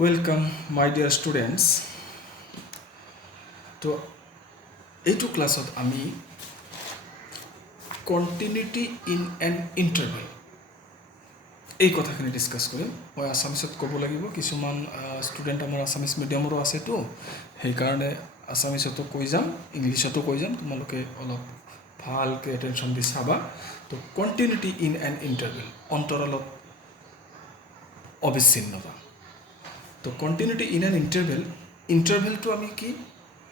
Welcome, my dear students. তো এইটো ক্লাছত আমি কণ্টিনিউটি ইন এন ইণ্টাৰভেল এই কথাখিনি ডিছকাছ কৰিম। মই আছামিছত ক'ব লাগিব, কিছুমান ষ্টুডেণ্ট আমাৰ আছামিছ মিডিয়ামৰো আছেতো, সেইকাৰণে আছামিছতো কৈ যাম, ইংলিছতো কৈ যাম। তোমালোকে অলপ ভালকৈ এটেনশ্যন দি চাবা। তো কণ্টিনিউটি ইন এন ইণ্টাৰভেল, অন্তৰালত অবিচ্ছিন্নতা। তো কণ্টিনিউটি ইন এন ইণ্টাৰভেল, ইণ্টাৰভেলটো আমি কি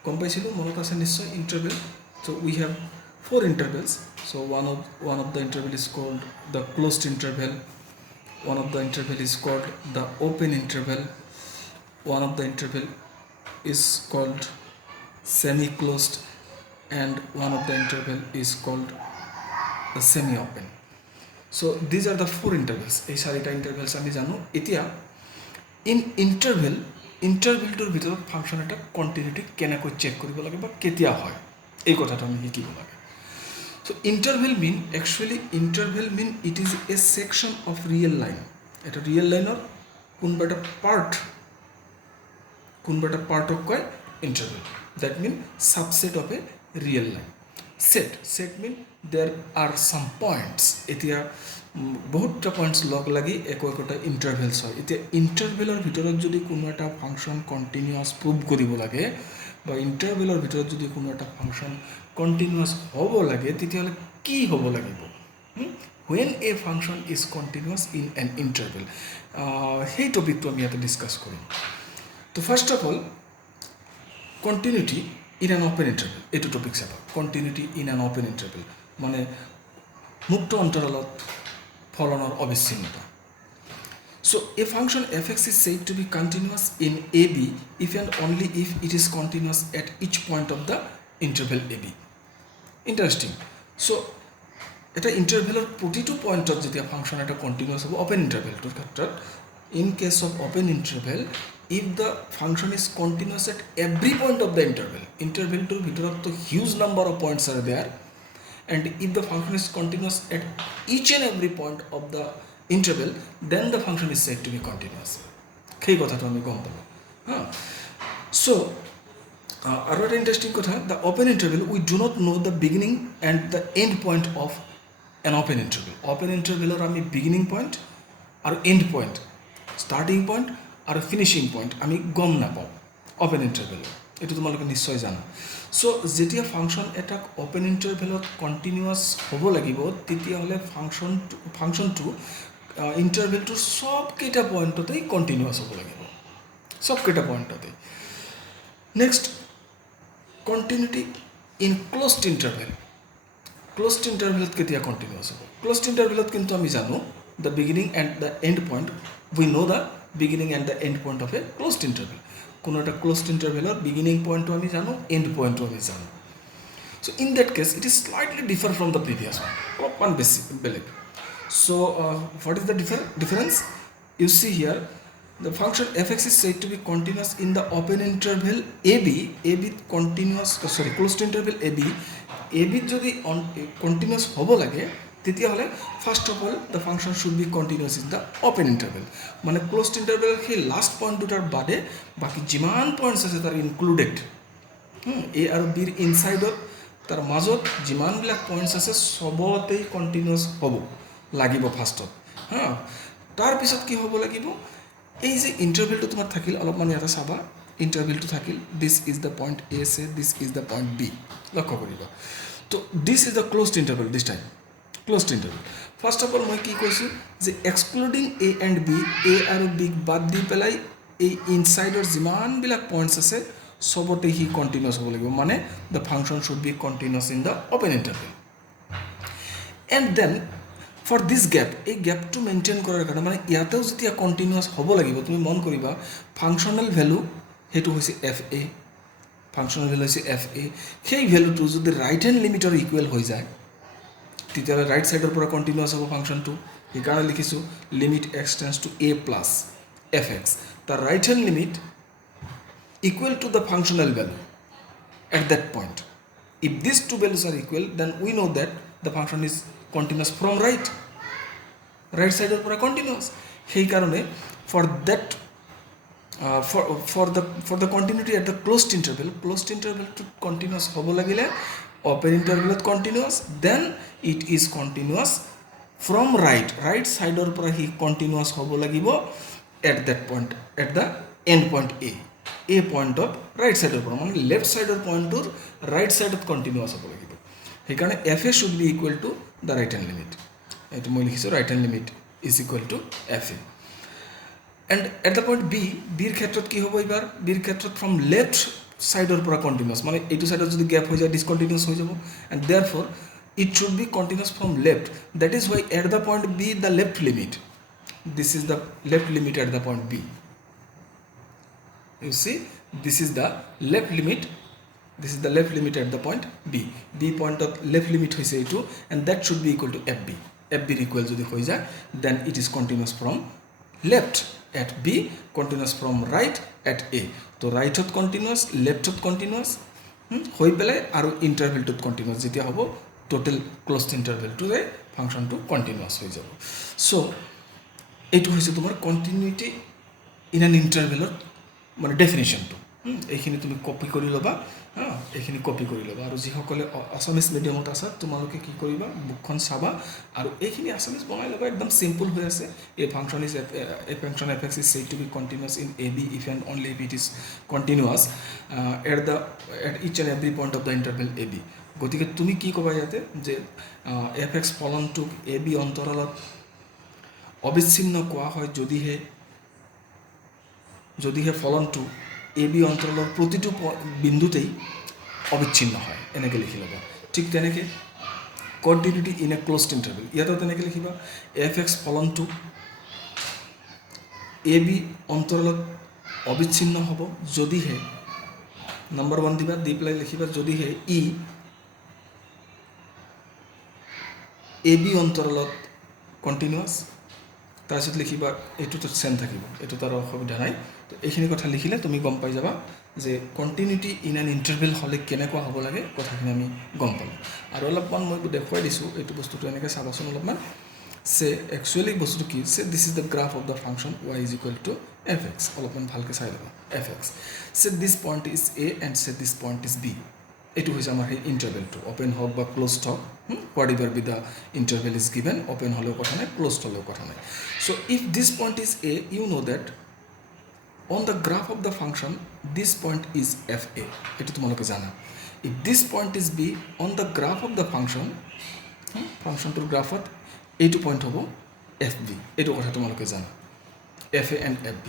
গম পাইছিলোঁ, মনত আছে নিশ্চয় interval. So' we have 4 intervals. So one of the interval is called the closed interval, one of the interval is called the open interval, one of the interval is called semi-closed, and one of the interval is called the semi-open. So these are the 4 intervals. এই 4টা intervals আমি জানো। এতিয়া in ইণ্টাৰভেলটোৰ ভিতৰত function এটা continuity কেনেকৈ check কৰিব লাগে বা কেতিয়া হয়, এই কথাটো আমি শিকিব লাগে। So interval mean it is a section of real line. এটা রিয়েল লাইনৰ কোনোবা এটা পাৰ্টক কয় interval. That mean subset of a real line. Set mean there are some points. এতিয়া বহুতটা পইণ্টছ লগ লাগি একোটা ইণ্টাৰভেলছ হয়। এতিয়া ইণ্টাৰভেলৰ ভিতৰত যদি কোনো এটা ফাংচন কণ্টিনিউৱাছ প্ৰুভ কৰিব লাগে বা ইণ্টাৰভেলৰ ভিতৰত যদি কোনো এটা ফাংচন কণ্টিনিউৱাছ হ'ব লাগে, তেতিয়াহ'লে কি হ'ব লাগিব? When a function is continuous in an interval, সেই টপিকটো আমি ইয়াতে ডিছকাছ কৰিম। তো first of all continuity in an open interval, এইটো টপিক চাবা। Continuity in an open interval মানে মুক্ত অন্তৰালত ফলনৰ অবিচ্ছিন্নতা। So a function fx is said to be continuous in AB if and only if it is continuous at each point of the interval AB. Interesting. So এটা ইণ্টাৰভেলৰ প্ৰতিটো পইণ্টত যেতিয়া function এটা continuous হ'ব open ইণ্টাৰভেলটোৰ ক্ষেত্ৰত, in case of open interval, if the function is continuous at every point of the ইণ্টাৰভেলটোৰ ভিতৰততো huge number of points are there, and if the function is continuous at each and every point of the interval, then the function is said to be continuous. সেই কথাটো আমি গম পালোঁ। চ' আৰু এটা interesting কথা, the open interval we do not know' the beginning and the end point of an open interval. Open ইণ্টাৰভেলৰ আমি বিগিনিং পইণ্ট আৰু এণ্ড পইণ্ট, ষ্টাৰ্টিং পইণ্ট আৰু ফিনিচিং পইণ্ট আমি গম নাপাওঁ অপেন ইণ্টাৰভেলত। এইটো তোমালোকে নিশ্চয় জানা। চ' যেতিয়া ফাংচন এটা অপেন ইণ্টাৰভেলত কণ্টিনিউৱাছ হ'ব লাগিব, তেতিয়াহ'লে ফাংচনটো ইণ্টাৰভেলটোৰ চবকেইটা পইণ্টতেই কণ্টিনিউৱাছ হ'ব লাগিব, চবকেইটা পইণ্টতেই। Next, continuity in closed interval. Closed ইণ্টাৰভেলত কেতিয়া কণ্টিনিউৱাছ হ'ব? ক্ল'জড ইণ্টাৰভেলত কিন্তু আমি জানো the beginning and the end point, we know' the beginning and the end point of a closed interval. কোনো এটা ক্ল'জড ইণ্টাৰভেলৰ বিগিনিং পইণ্টটো আমি জানো, এণ্ড পইণ্টটো আমি জানো। So' in that case it is slightly differ from the previous one, অলপমান বেছি বেলেগ। So' what is the difference? You see here, the function fx is said to be continuous in the open interval AB closed interval AB যদি continuous হ'ব লাগে, তেতিয়াহ'লে first of all the function should be continuous in the open interval. মানে closed ইণ্টাৰভেলৰ সেই last point দুটাৰ বাদে বাকী যিমান পইণ্টছ আছে তাৰ ইনক্লুডেড, এ আৰু বিৰ ইনচাইডত, তাৰ মাজত যিমানবিলাক পইণ্টছ আছে চবতেই কণ্টিনিউৱাছ হ'ব লাগিব ফাৰ্ষ্টত। তাৰপিছত কি হ'ব লাগিব? এই যে ইণ্টাৰভেলটো তোমাৰ থাকিল, অলপমান ইয়াতে চাবা, ইণ্টাৰভেলটো থাকিল, this is the point A আছে, this is the point B, লক্ষ্য কৰিবা। তো this is the closed interval, this time closed interval. First of all মই কি কৈছোঁ যে excluding A and B, A আৰু বিক বাদ দি পেলাই এই ইনচাইডৰ যিমানবিলাক পইণ্টছ আছে চবতে সি কণ্টিনিউৱাছ হ'ব লাগিব, মানে the function should be continuous in the open interval. And then for this gap, এই গেপটো মেইনটেইন কৰাৰ কাৰণে, মানে ইয়াতেও যেতিয়া কণ্টিনিউৱাছ হ'ব লাগিব, তুমি মন কৰিবা ফাংচনেল ভেলু সেইটো হৈছে এফ এ, ফাংচনেল ভেলু হৈছে এফ এ। সেই ভেলুটো যদি ৰাইট হেণ্ড লিমিটৰ ইকুৱেল হৈ যায়, তেতিয়াহ'লে ৰাইট ছাইডৰ পৰা কণ্টিনিউৱাছ হ'ব ফাংচনটো। সেইকাৰণে লিখিছোঁ limit x tends to a plus f x, the right hand limit equal to the functional value at that point. If this two values are equal, then we know' that the function is continuous from right ছাইডৰ পৰা continuous. সেইকাৰণে for that for the continuity at the closed interval to continuous হ'ব লাগিলে open interval continuous, then it is continuous from right side পৰা হি continuous হ'ব লাগিব at that point, at the end point a point of right side পৰা, মানে left side point ৰ right side continuous হ'ব লাগিব। সেইকাৰণে fa should be equal to the right hand limit, এইটো মই লিখিছোঁ right hand limit is equal to fa। and at the point bৰ ক্ষেত্ৰত কি হ'ব, এইবাৰ bৰ ক্ষেত্ৰত from left সাইডৰ পৰা কন্টিনিউয়াস, মানে এইটো সাইডত যদি গ্যাপ হৈ যায় ডিসকন্টিনিউয়াস হৈ যাব, and therefore it should be continuous from left, that is why at the point b the left limit, this is the left limit at the point b, you see this is the left limit, this is the left limit at the point b point of left limit hoise etu, and that should be equal to fb equal jodi hoy jay, then it is continuous from left at b, continuous from right at a, তো রাইটত continuous লেফটত continuous হৈ পেলাই আৰু ইন্টাৰভেলটোত continuous যেতিয়া হ'ব total closed ইন্টাৰভেলটোৰে ফাংচনটো continuous হৈ যাব। So এইটো হৈছে তোমাৰ কন্টিনিউটি ইন এন ইন্টাৰভেলৰ মানে ডেফিনেশ্যনটো। এইখিনি তুমি কপি কৰি ল'বা, এইখিনি কপি কৰি ল'বা, আৰু যিসকলে আছামিজ মিডিয়ামত আছা তোমালোকে কি কৰিবা, বুকখন চাবা আৰু এইখিনি আছামিজ বনাই ল'বা, একদম চিম্পল হৈ আছে। A function is a function f x is said to be continuous in a b if and only if it is continuous at each and every point of the interval a b. গতিকে তুমি কি ক'বা ইয়াতে, যে f x ফলনটোক a b অন্তৰালত অবিচ্ছিন্ন কোৱা হয় যদিহে ফলনটো এ বি অন্তৰালৰ প্ৰতিটো বিন্দুতেই অবিচ্ছিন্ন হয়, এনেকৈ লিখি ল'বা। ঠিক তেনেকৈ continuity in a closed interval, ইয়াতো তেনেকৈ লিখিবা, এফ এক্স ফলনটো এ বি অন্তৰালত অবিচ্ছিন্ন হ'ব যদিহে, নম্বৰ 1 দিবা, দি পেলাই লিখিবা যদিহে ই এ বি অন্তৰালত কণ্টিনিউয়াছ, তাৰপিছত লিখিবা এইটোতো চেম থাকিব, এইটো তাৰ অসুবিধা নাই। তো এইখিনি কথা লিখিলে তুমি গম পাই যাবা যে কণ্টিনিউটি ইন এন ইণ্টাৰভেল হ'লে কেনেকুৱা হ'ব লাগে, কথাখিনি আমি গম পালোঁ। আৰু অলপমান মই দেখুৱাই দিছোঁ, এইটো বস্তুটো এনেকৈ চাবাচোন অলপমান। সে একচুৱেলি বস্তুটো কি, সে দিছ is the graph of the function y is equal two F x, অলপমান ভালকৈ চাই ল'বা এফ এক্স। সে দিছ পইণ্ট ইজ এ এণ্ড সে দিছ পইণ্ট ইজ বি, এইটো হৈছে আমাৰ সেই ইণ্টাৰভেলটো, অ'পেন হওক বা ক্ল'জড হওক, whatever be the interval is given, open হ'লেও কথা নাই, ক্ল'জড হ'লেও কথা নাই। So' if this point is a, you know' that on the graph of the function this point is fa, এটো তোমালোকে জানা। if this point is b on the graph of the function, ফাংশনটোৰ গ্ৰাফত এইটো point হ'ব fb, এইটো কথা তোমালোকে জানা, fa and fb।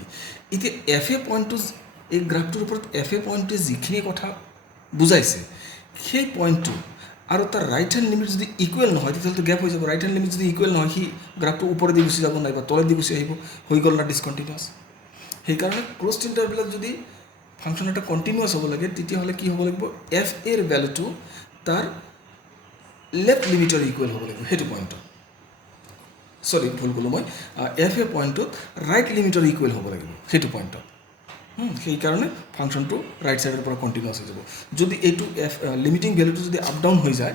এতিয়া fa পইণ্টটো এই গ্ৰাফটোৰ ওপৰত fa পইণ্টটোৱে যিখিনি কথা বুজাইছে সেই পইণ্টটো আৰু তাৰ ৰাইট হেণ্ড লিমিট যদি ইকুৱেল নহয় তেতিয়াহ'লে গ্যাপ হৈ যাব। ৰাইট হেণ্ড লিমিট যদি ইকুৱেল নহয় সি গ্ৰাফটো ওপৰেদি গুচি যাব নাইবা তলেদি গুচি আহিব, হৈ গ'ল না ডিসকণ্টিনিউৱাছ। সেইকাৰণে ক্ল'জড ইণ্টাৰভেলত যদি ফাংচন এটা কণ্টিনিউৱাছ হ'ব লাগে তেতিয়াহ'লে কি হ'ব লাগিব, এফ এৰ ভেলুটো তাৰ লেফ্ট লিমিটৰ ইকুৱেল হ'ব লাগিব, সেইটো পইণ্টত, চৰি ভুল ক'লোঁ মই, এফ এ পইণ্টটোত ৰাইট লিমিটৰ ইকুৱেল হ'ব লাগিব সেইটো পইণ্টত। সেইকাৰণে ফাংচনটো ৰাইট ছাইডৰ পৰা কণ্টিনিউৱাছ হৈ যাব। যদি এইটো এফ লিমিটিং ভেলুটো যদি আপ ডাউন হৈ যায়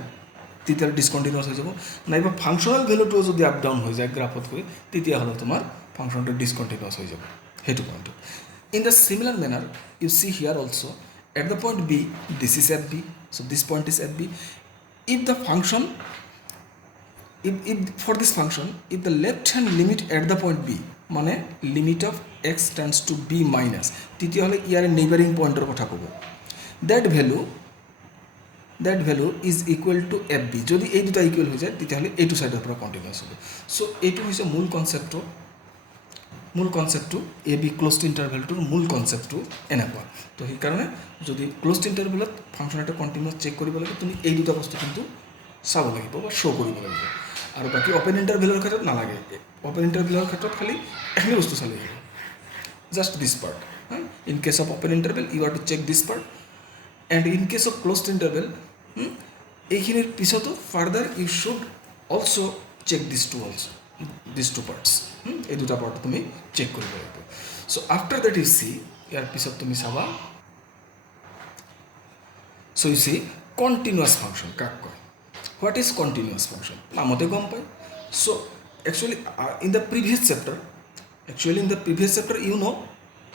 তেতিয়াহ'লে ডিসকণ্টিনিউৱাছ হৈ যাব, নাইবা ফাংচনেল ভেলুটোও যদি আপ ডাউন হৈ যায় গ্ৰাফতকৈ তেতিয়াহ'লে তোমাৰ ফাংচনটো ডিসকণ্টিনিউৱাছ হৈ যাব সেইটো পইণ্টত। In the similar manner you see here also' at the point B this is at B, so' this point is at B. If the function if for this function if the left hand limit at the point b, মানে limit of x tends to b minus, তেতিয়াহ'লে ইয়াৰ neighbouring পইণ্টৰ কথা ক'ব, that value is equal to fb, যদি এই দুটা equal হৈ যায় তেতিয়াহ'লে এইটো ছাইডৰ পৰা কণ্টিনিউৱাছ হ'ব। চ' এইটো হৈছে মূল কনচেপ্টটো এ বি ক্ল'জড ইণ্টাৰভেলটোৰ মূল কনচেপ্টটো এনেকুৱা। তো সেইকাৰণে যদি ক্ল'জড ইণ্টাৰভেলত ফাংচন এটা কণ্টিনিউৱাছ চেক কৰিব লাগে তুমি এই দুটা বস্তু কিন্তু চাব লাগিব বা শ্ব' কৰিব লাগিব, আৰু বাকী অ'পেন ইণ্টাৰভেলৰ ক্ষেত্ৰত নালাগে। অ'পেন ইণ্টাৰভেলৰ ক্ষেত্ৰত খালি এখিনি বস্তু চালে লাগিব, just this part. In case of open interval you are to check this part, and in case of closed interval এইখিনিৰ পিছতো further you should also' check this two parts, এই দুটা পাৰ্ট তুমি চেক কৰিব লাগিব। So' after that you see, ইয়াৰ পিছত তুমি চাবা, so' you see continuous function কাক কয়, হোৱাট ইজ কণ্টিনিউৱাছ ফাংচন, নামতে গম পায়। চ' actually in the previous chapter you know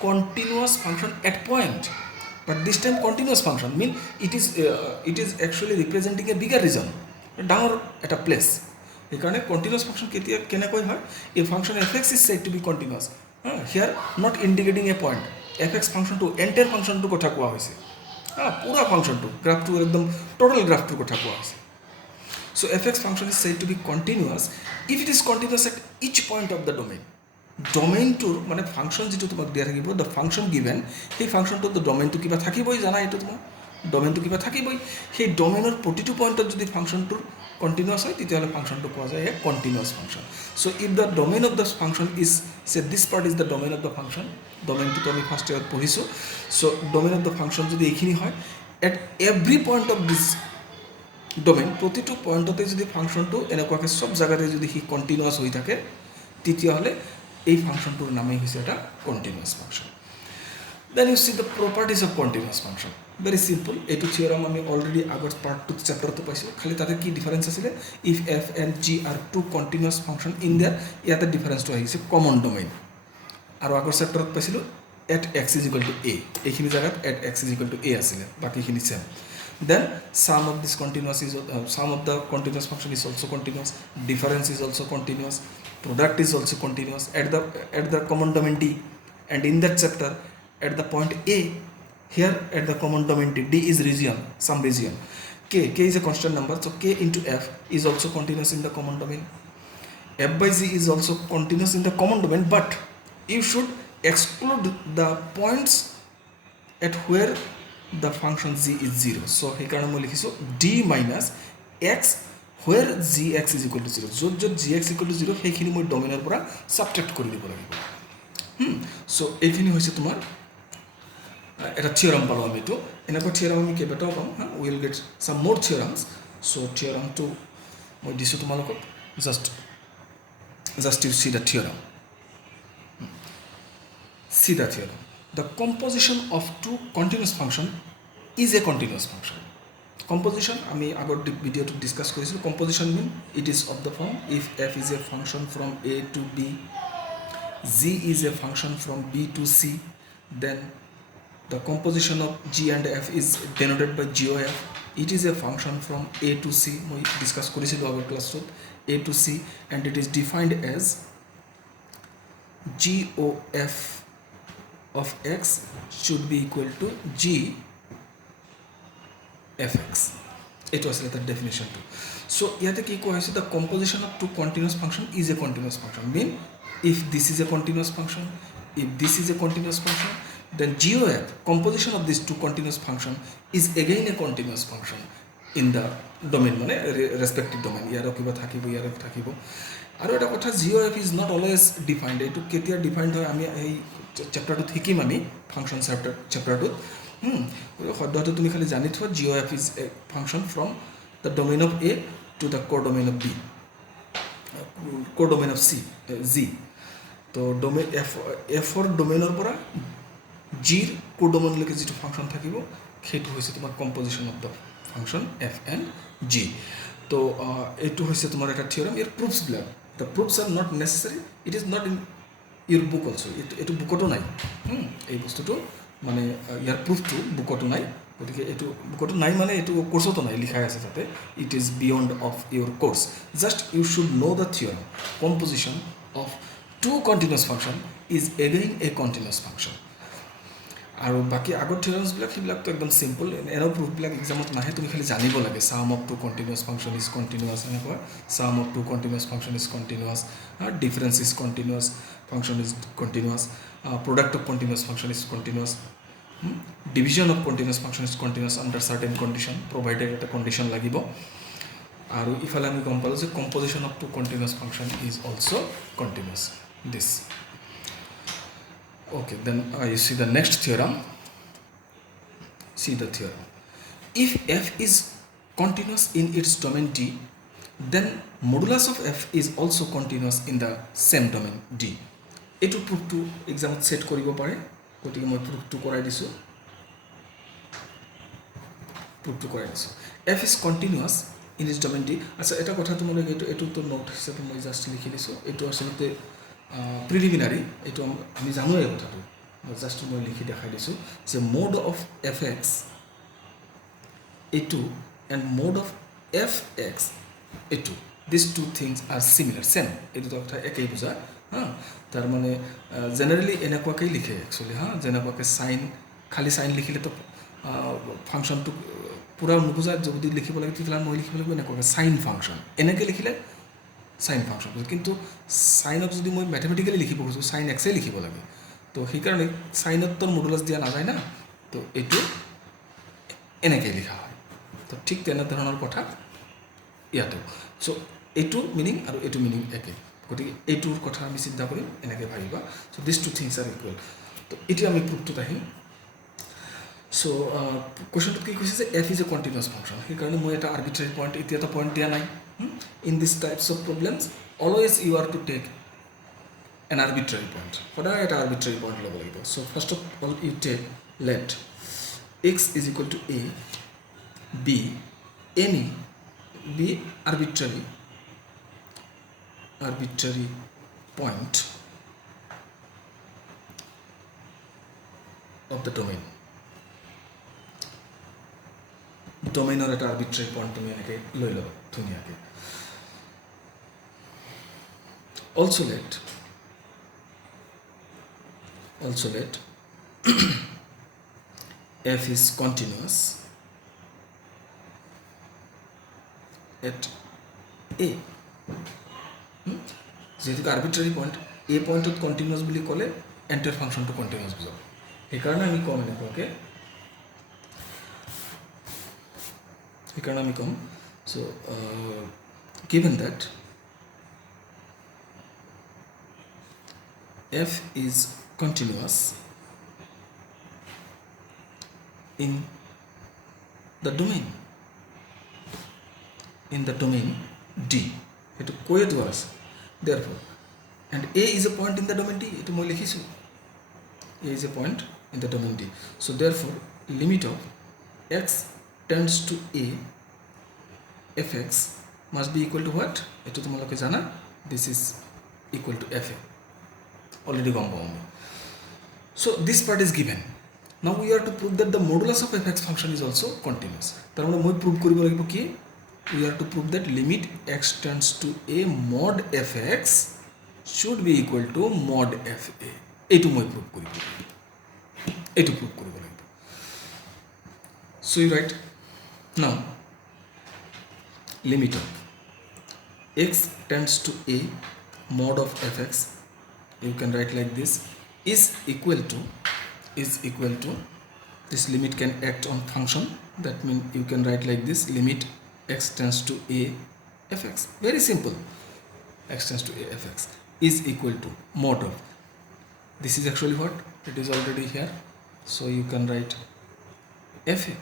continuous function at point, but this time continuous function mean it is actually representing a bigger region, ডাঙৰ এটা place. সেইকাৰণে continuous function কেতিয়া কেনেকৈ হয়, এই function fx is said to be continuous, here not indicating a point, fx ফাংচনটো entire ফাংচনটো কথা কোৱা হৈছে, পুৰা ফাংচনটো গ্ৰাফটো একদম টোটাল গ্ৰাফটোৰ কথা কোৱা হৈছে। So fx function is said to be continuous if it is continuous at each point of the domain. ডমেইনটোৰ মানে ফাংচন যেটো তোমাক দিয়া থাকিব, দ্য ফাংচন গিভেন, সেই ফাংচনটোত ডমেইনটো কিবা থাকিবই, জানা এইটো তোমাৰ ডমেইনটো কিবা থাকিবই। সেই ডমেইনৰ প্ৰতিটো পইণ্টত যদি ফাংচনটোৰ কণ্টিনিউৱাছ হয় তেতিয়াহ'লে ফাংচনটো কোৱা যায় a continuous function. So' if the domain of the function is say this part is the domain of the function, ডমেইনটোতো আমি ফাৰ্ষ্ট ইয়াৰত পঢ়িছোঁ। So' domain of the function যদি এইখিনি হয়, at every point of this domain, প্ৰতিটো পইণ্টতে যদি ফাংচনটো এনেকুৱাকৈ চব জেগাতে যদি সি কণ্টিনিউৱাছ হৈ থাকে তেতিয়াহ'লে এই ফাংচনটোৰ নামেই হৈছে এটা continuous function. Then you see the properties of continuous function, very simple. এইটো থিয়ৰম আমি অলৰেডি আগত পাৰ্ট 2 চেপ্টাৰটো পাইছোঁ, খালি তাতে কি ডিফাৰেঞ্চ আছিলে, if f and g are two continuous function in there, ইয়াতে ডিফাৰেঞ্চটো আহিছে কমন ডমেইন। আৰু আগৰ চেপ্টাৰত পাইছিলোঁ at x is equal to a, এইখিনি জেগাত at x is equal to a আছিলে, বাকীখিনি চেম। Then sum of this continuous is sum of the continuous function is also continuous, difference is also continuous, product is also continuous at the common domain D, and in that chapter at the point A, here at the common domain D is region, some region, k is a constant number, so k into f is also continuous in the common domain. F by z is also continuous in the common domain, but you should exclude the points at where the function z is 0. So সেইকাৰণে মই লিখিছোঁ d minus x where gx is equal to 0, য'ত gx equal to 0 সেইখিনি মই ডমেইনৰ পৰা সাবট্ৰেক্ট কৰি দিব লাগিব। চ' এইখিনি হৈছে তোমাৰ এটা থিয়ৰম পালোঁ আমি। এইটো এনেকুৱা থিয়ৰম আমি কেইবাটাও পাম, উইল গেট চাম মোৰ থিয়ৰমছ। চ' থিয়ৰমটো মই দিছোঁ তোমালোকক, just you see the theorem. See the theorem. The composition of two continuous function is a continuous function. Composition আমি আগৰ ভিডিঅ'টো ডিছকাছ কৰিছিলোঁ। Composition mean it is of the form if f is a function from a to b, g is a function from b to c, then the composition of g and f is denoted by g of f. It is a function from a to c, মই discuss কৰিছিলোঁ আগৰ ক্লাছটোত, a to c, and it is defined as g o f of x should be equal to g fx. It was the definition too. So ইয়াতে কি কোৱা হৈছে, the composition of two continuous function is a continuous function, mean if this is a continuous function, if this is a continuous function, then g of f, composition of these two continuous function is again a continuous function in the domain, মানে respective domain, ইয়াৰো কিবা থাকিব ইয়াৰো থাকিব। আৰু এটা কথা, g of f is not always defined, এইটো কেতিয়া ডিফাইন্ড হয় আমি এই চেপ্টাৰটোত শিকিম আমি, ফাংচন চেপ্টাৰটোত। সদ্যহতে তুমি খালি জানি থোৱা G O' F is a function from the domain of A to the ক'ৰ ডমেইন অফ বি, ক'ৰ ডমেইন অফ চি জি। তো ডমেইন এফৰ ডমেইনৰ পৰা জিৰ ক'ৰ ডমেইনলৈকে যিটো ফাংচন থাকিব সেইটো হৈছে তোমাৰ composition of the function f and g. তো এইটো হৈছে তোমাৰ এটা থিয়ৰম। ইয়াৰ প্ৰুফছবিলাক, the proofs are not necessary, it is not in your book also', এইটো বুকতো নাই, এই বস্তুটো মানে ইয়াৰ প্ৰুফটো বুকতো নাই, গতিকে এইটো বুকতো নাই মানে এইটো কোৰ্চতো নাই, লিখাই আছে তাতে, it is beyond of your course. Just you should know' the theorem, composition of two continuous function is again a continuous function. আৰু বাকী আগৰ থিয়ৰমছবিলাক সেইবিলাকতো একদম চিম্পল, এনেও প্ৰুফবিলাক এক্সামত নাহে, তুমি খালি জানিব লাগে sum of two continuous function is continuous, এনেকুৱা sum of two continuous function is continuous, difference is continuous, function is continuous, product of continuous function is continuous, division of continuous function is continuous under certain condition, provided at a condition লাগিব। আৰু ইফালে আমি গম পালোঁ যে composition of two continuous function is also continuous, this. Okay, then you see the next theorem. See the theorem. If f is continuous in its domain D, then modulus of f is also continuous in the same domain D. এইটো প্ৰুফটো এক্সামত set কৰিব পাৰে, গতিকে মই প্ৰুফটো কৰাই দিছোঁ। F is continuous in is domain D. আচ্ছা, এটা কথা তোমালোক এইটোতো নোট হিচাপে মই জাষ্ট লিখি দিছোঁ, এইটো আচলতে প্ৰিলিমিনাৰী, এইটো আমি জানোৱেই কথাটো, জাষ্ট মই লিখি দেখাই দিছোঁ যে মোড অফ এফ এক্স এইটো and mod of f x এইটো this two things are similar same এই দুটা কথা একেই বুজা হা তাৰমানে জেনেৰেলি এনেকুৱাকৈ লিখে একচুৱেলি হা যেনেকুৱাকৈ চাইন খালী চাইন লিখিলেতো ফাংচনটো পূৰা নুবুজা যদি লিখিব লাগে তেতিয়াহ'লে মই লিখিব লাগিব এনেকুৱাকৈ চাইন ফাংচন এনেকৈ লিখিলে চাইন ফাংচন কিন্তু চাইনক যদি মই মেথমেটিকেলি লিখিব খোজোঁ চাইন এক্সেই লিখিব লাগে তো সেইকাৰণে চাইনততো মডুলাছ দিয়া নাযায় না তো এইটো এনেকৈ লিখা হয় তো ঠিক তেনেধৰণৰ কথা ইয়াতো চ' এইটো মিনিং আৰু এইটো মিনিং একে গতিকে এইটোৰ কথা আমি চিন্তা কৰিম এনেকৈ ভাবিবা চ' দিছ টু থিংছ আৰ ইকুৱেল তো এতিয়া আমি প্ৰুফটোত আহিম চ' কুৱেশ্যনটোত কি কৈছে যে F is A continuous function সেইকাৰণে মই এটা আৰ্বিট্ৰেৰী পইণ্ট এতিয়া এটা পইণ্ট দিয়া নাই in this types of problems always you are to take an arbitrary point সদায় এটা আৰ্বিট্ৰেৰী পইণ্ট ল'ব লাগিব so' first of all you take let x is equal to a b any b arbitrary point of the domain domain or at arbitrary point তুমি এনেকৈ লৈ ল'বা ধুনীয়াকৈ also let f is continuous at a যেহেতু arbitrary point এ পইণ্টত continuous বুলি ক'লে enter ফাংচনটো কণ্টিনিউৱাছ বুজাব সেইকাৰণে আমি ক'ম এনেকুৱাকৈ so' given that f is continuous in the domain in the domain D etu koye to us therefore and A is a point in the domain D etu moi likhisu A is a point in the domain D so therefore limit of x tends to A fx must be equal to what etu tomaloke jana this is equal to fa already gone by so this part is given now we are to prove that the modulus of fx function is also continuous tar mane moi prove koribo lagibo ki we are to prove that limit x tends to a mod fx should be equal to mod fa etu moi prove koribo lagib so you write now limit of x tends to a mod of fx you can write like this is equal to this limit can act on function that means you can write like this limit x tends to a fx very simple x tends to a fx is equal to mod of this is actually what it is already here so you can write fa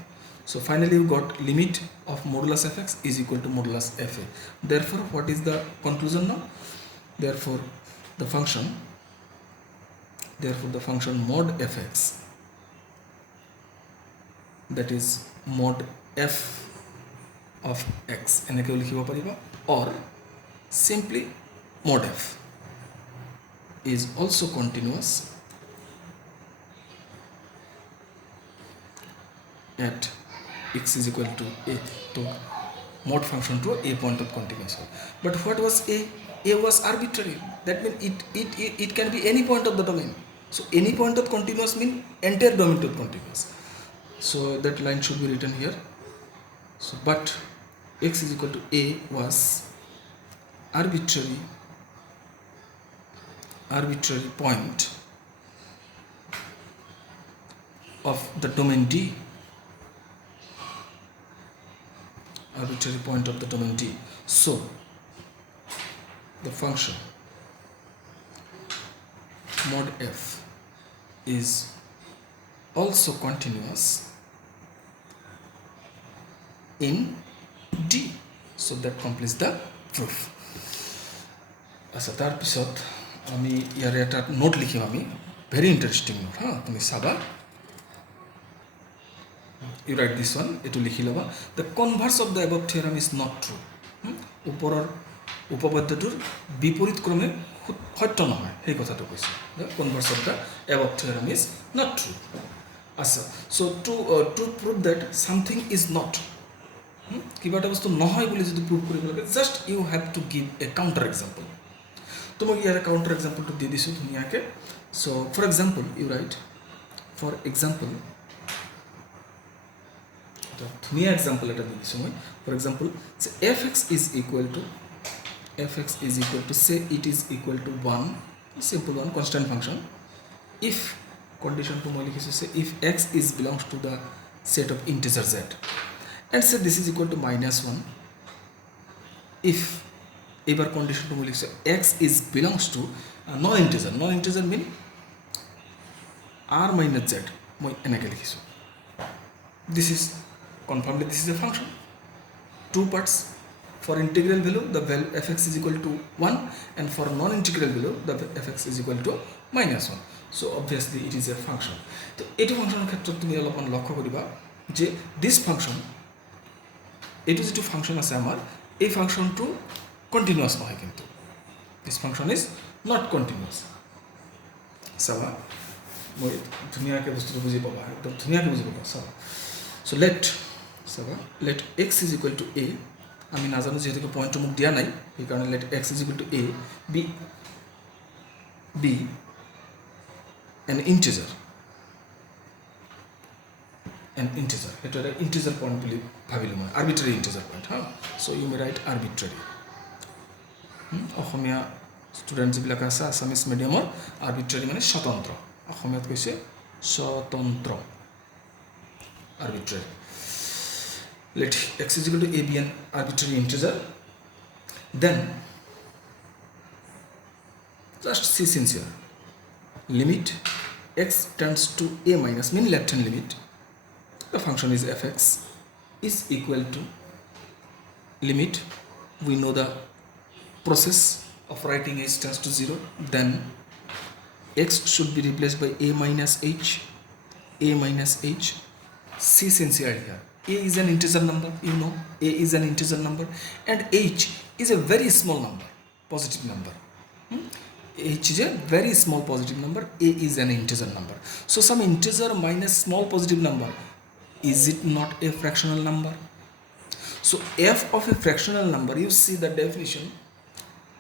so finally you got limit of modulus fx is equal to modulus fa therefore what is the conclusion now therefore the function mod fx that is mod f of x এনেকৈ লিখিব পাৰিবা or simply mod f is also continuous at x is equal to a to mod function to a point of continuous but what was a was arbitrary that means it can be any point of the domain so any point of continuous mean entire domain of continuous so that line should be written here so but x is equal to a was arbitrary point of the domain D arbitrary point of the domain D so the function mod f is also continuous in D so that completes the proof আচ্ছা তাৰপিছত আমি ইয়াৰে এটা note লিখিম আমি very interesting note হা তুমি চাবা ইউ ৰাইট দিছ ওৱান এইটো লিখি ল'বা the converse of the above theorem is not true ওপৰৰ উপপাদ্যটোৰ বিপৰীত ক্ৰমে সত্য নহয় সেই কথাটো কৈছোঁ converse of the above theorem is not true আচ্ছা so' to prove that something is not কিবা এটা বস্তু নহয় বুলি যদি প্ৰুভ কৰিব লাগে just you have to give a counter example তো মই ইয়াৰে কাউণ্টাৰ এক্সাম্পলটো দি দিছোঁ ধুনীয়াকৈ so' for example you write for example ধুনীয়া এক্সাম্পল এটা দি দিছোঁ মই ফৰ এক্সাম্পল যে f x is equal two say it is equal to 1 simple one constant function if condition to মই লিখিছোঁ say if x is belongs to the set of integer z and say this is equal to -1 if এইবাৰ condition to মই লিখিছোঁ x is belongs to non integer mean r minus z মই এনেকৈ লিখিছোঁ this is confirmed this is a function two parts for integral value the value fx is equal to 1 and for non-integral value the fx is equal to -1 so obviously it is a function তো এইটো ফাংশনৰ ক্ষেত্ৰত তুমি অলপমান লক্ষ্য কৰিবা যে this function এইটো যেটো ফাংশন আছে আমাৰ এই ফাংশনটো কন্টিনিউয়াস নহয় কিন্তু this function is not continuous চাবা মই ধুনীয়াকৈ বস্তুটো বুজি পাবা একদম ধুনীয়াকৈ বুজি পাবা চাবা so let x is equal to a আমি নাজানো যেহেতু পয়েন্টটো মোক দিয়া নাই সেইকাৰণে let x is equal to a be an integer এটা এটা ইন্টিজার পয়েন্ট বুলি ভাবিলো মই আরবিট্রারি ইন্টিজার পয়েন্ট হ্যাঁ so you may write arbitrary Asomiya student যিবিলাক আছে আসামিজ মিডিয়ামৰ আৰবিট্ৰাৰি মানে স্বতন্ত্ৰ অসমীয়াত কৈছে স্বতন্ত্ৰ arbitrary let x is equal to a be an arbitrary integer then just see sincere limit x tends to a minus mean left hand limit the function is fx is equal to limit we know the process of writing h tends to 0 then x should be replaced by a minus h see sincere here a is an integer number you know a is an integer number and h is a very small number positive number h is a very small positive number a is an integer number so some integer minus small positive number is it not a fractional number so f of a fractional number you see the definition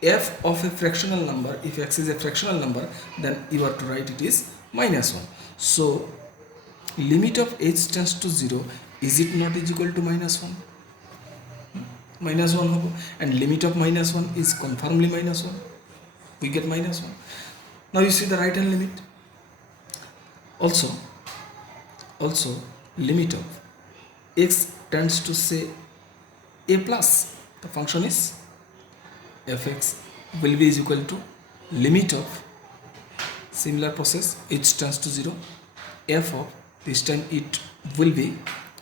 f of a fractional number if x is a fractional number then you have to write it is -1 so limit of h tends to 0 is it not is equal to -1 -1 hobo and limit of -1 is confirmly -1 we get -1 now you see the right hand limit also limit of x tends to say a plus the function is fx will be is equal to limit of similar process h tends to 0 f of this time it will be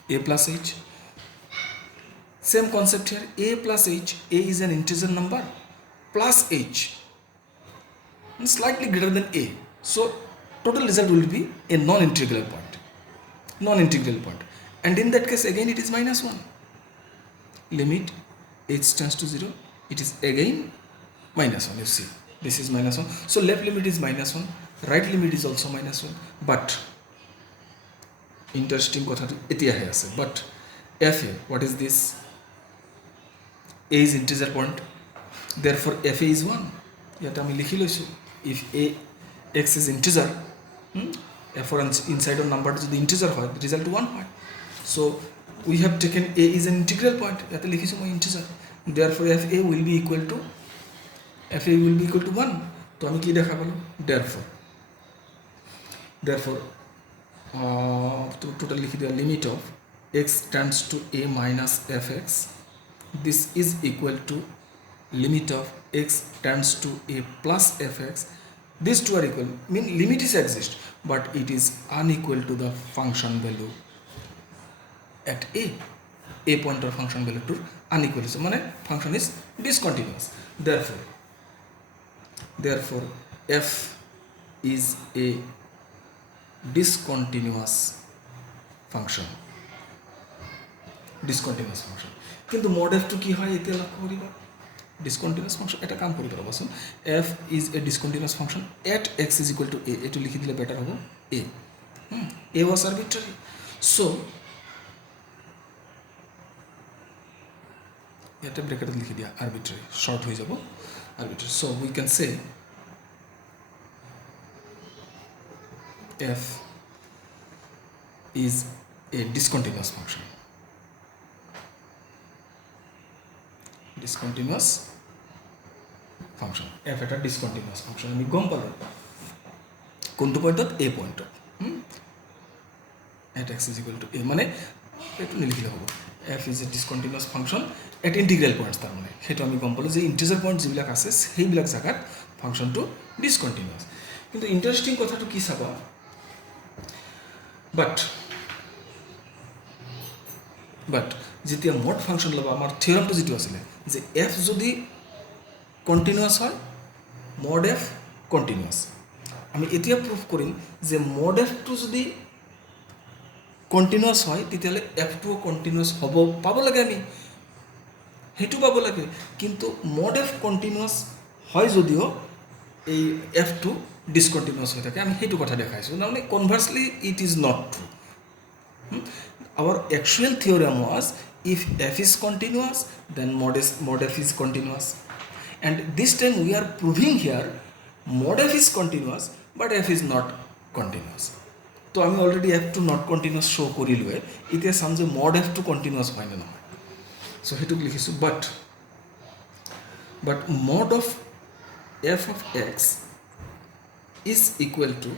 a plus h same concept here a plus h a is an integer number plus h slightly greater than a so total result will be a non-integral point and in that case again it is -1 limit h tends to 0 it is again -1 you see this is -1 so left limit is -1 right limit is also -1 but interesting কথাটো এতিয়াহে আছে but fa what is this a is integer point therefore fa is 1 ইয়াতে আমি লিখি লৈছো if a x is integer for inside of number যদি integer হয় the result 1 হয় so we have taken a is an integral point ইয়াতে লিখিছো মই integer therefore fa will be equal to 1 তো আমি কি দেখা পালো therefore to total likhi the limit of x tends to a minus fx this is equal to limit of x tends to a plus fx these two are equal mean limit is exist but it is unequal to the function value at a point or function value to unequal so mane function is discontinuous therefore f is a discontinuous function কিন্তু mod f to কি হয় এতে লক্ষ্য করিবা ডিসকণ্টিনিউৱাছ function এটা কাম কৰি ৰ'বচোন f is a discontinuous function at x is equal to a এইটো লিখি দিলে বেটাৰ হ'ব এ ৱাজ আৰ্বিট্ৰাৰী চ' ইয়াতে ব্ৰেকেটত লিখি দিয়া আৰ্বিট্ৰাৰী শ্বৰ্ট হৈ যাব আৰ্বিট্ৰাৰী চ' we can say f is a discontinuous function discontinuous function f এটা ডিসকণ্টিনিউৱাছ ফাংচন আমি গম পালোঁ কোনটো পইণ্টত এ পইণ্টত at x is equal to a মানে এইটো নিলিখিলে হ'ব f is a discontinuous function at integral points তাৰমানে সেইটো আমি গম পালোঁ যে ইণ্টিজাৰ পইণ্ট যিবিলাক আছে সেইবিলাক জেগাত ফাংচনটো ডিসকণ্টিনিউৱাছ কিন্তু ইণ্টাৰেষ্টিং কথাটো কি চাবা বাট যেতিয়া মড ফাংচন ল'বা আমাৰ থিয়ৰমটো যিটো আছিলে যে এফ যদি কণ্টিনিউৱাছ হয় মড এফ কণ্টিনিউৱাছ আমি এতিয়া প্ৰুভ কৰিম যে মড এফটো যদি কণ্টিনিউৱাছ হয় তেতিয়াহ'লে এফটোও কণ্টিনিউৱাছ হ'ব পাব লাগে আমি সেইটো পাব লাগে কিন্তু মড এফ কণ্টিনিউৱাছ হয় যদিও এই এফটো ডিসকণ্টিনিউৱাছ হৈ থাকে আমি সেইটো কথা দেখাইছোঁ তাৰমানে conversely it is not true our actual theorem was if f is continuous then mod f is continuous and this time we are proving here mod f is continuous but f is not continuous তো আমি already f to not continuous show কৰিলোৱে এতিয়া চাম যে mod f to continuous হয় না নহয় so Hetuk লিখিছো but mod of f of x is equal to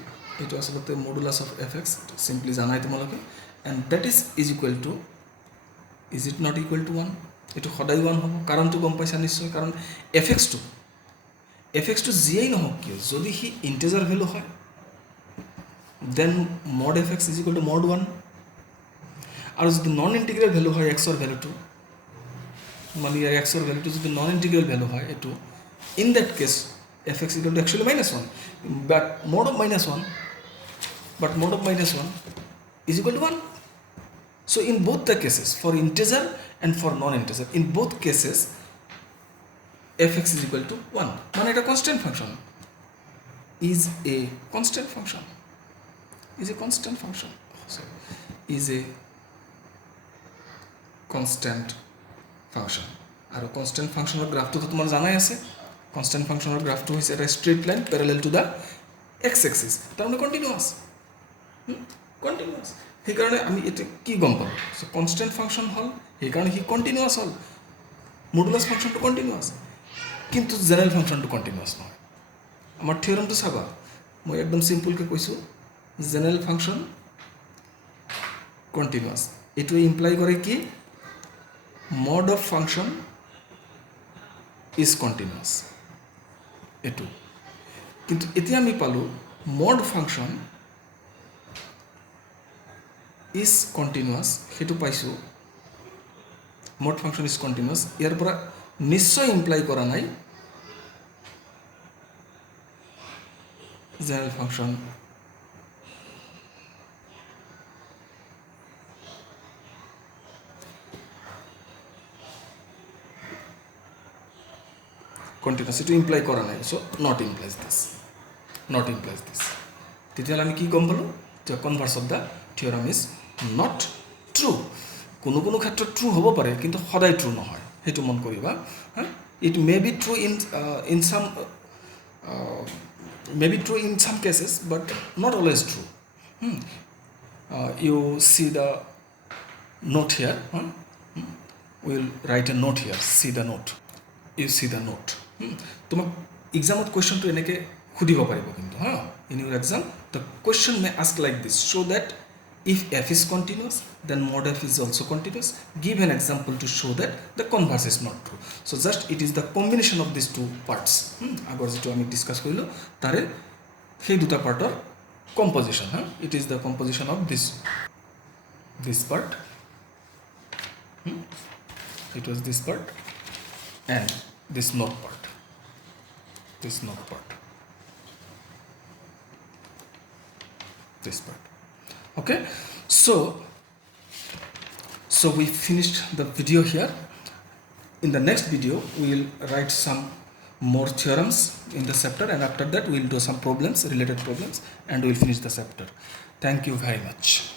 এটো আসলে modulus of fx simply জানাই তোমালোকে and that is equal to is it not equal to 1 এটো সদায় 1 হ'ব কাৰণটো গম পাইছা নিশ্চয় কাৰণ fx to জিআই নহওক কিয় যদি হি ইন্টিজাৰ ভ্যালু হয় then mod fx is equal to mod 1 আৰু যদি নন ইন্টিগ্ৰেল ভ্যালু হয় x ৰ ভ্যালুটো মানে ইয়াৰ x ৰ ভ্যালুটো যদি নন ইন্টিগ্ৰেল ভ্যালু হয় এটো in that case fx equal to actually -1 but mod of -1 is equal to 1 so in both the cases for integer and for non-integer in both cases fx is equal to 1 মানে এটা constant function is a constant function is a constant function আৰু constant function ৰ গ্ৰাফটো তোমাৰ জানাই আছে constant function ৰ গ্ৰাফটো হৈছে এটা straight line parallel to the x axis তাৰমানে continuous সেইকাৰণে আমি এটা কি গম পাওঁ সো কনস্ট্যান্ট ফাংশন হল সেইকাৰণে হি কন্টিনিউয়াস হল মডুলাস ফাংশনটো কন্টিনিউয়াস কিন্তু জেনাৰেল ফাংশনটো কন্টিনিউয়াস নহয় আমাৰ থিওৰামটো চাবা মই একদম সিম্পল কে কৈছো জেনাৰেল ফাংশন কন্টিনিউয়াস এটো ইমপ্লাই কৰে কি mod of function is continuous এটো কিন্তু এতিয়া আমি পালো mod function is continuous হেতু পাইছো mod function is continuous ইয়াৰ পৰা নিশ্চয় ইমপ্লাই কৰা নাই general function continuous to imply করা নাই so not implies this তেতিয়াহ'লে আমি কি গম পালো যে Converse of the theorem is not true কোনো ক্ষেত্ৰত ট্ৰু হ'ব পাৰে কিন্তু সদায় ট্ৰু নহয় হেতু মন কৰিবা it may be true in some cases but not always true you see the note here we will write a note here see the note you see the note তোমাক এক্সামত কোৱেশ্চনটো এনেকে খুদিব পাৰিব কিন্তু in your exam the question may ask like this show that if f is continuous then mod f is also continuous give an example to show that the converse is not true so just it is the combination of these two parts আগৰ যেটো আমি discuss কৰিলো তাৰে সেই দুটা পাৰ্টৰ composition it is the composition of this part it was this part and this not part this part okay so we finished the video here In the next video we will write some more theorems in the chapter, and after that we will do some problems, related problems, and we will finish the chapter. Thank you very much.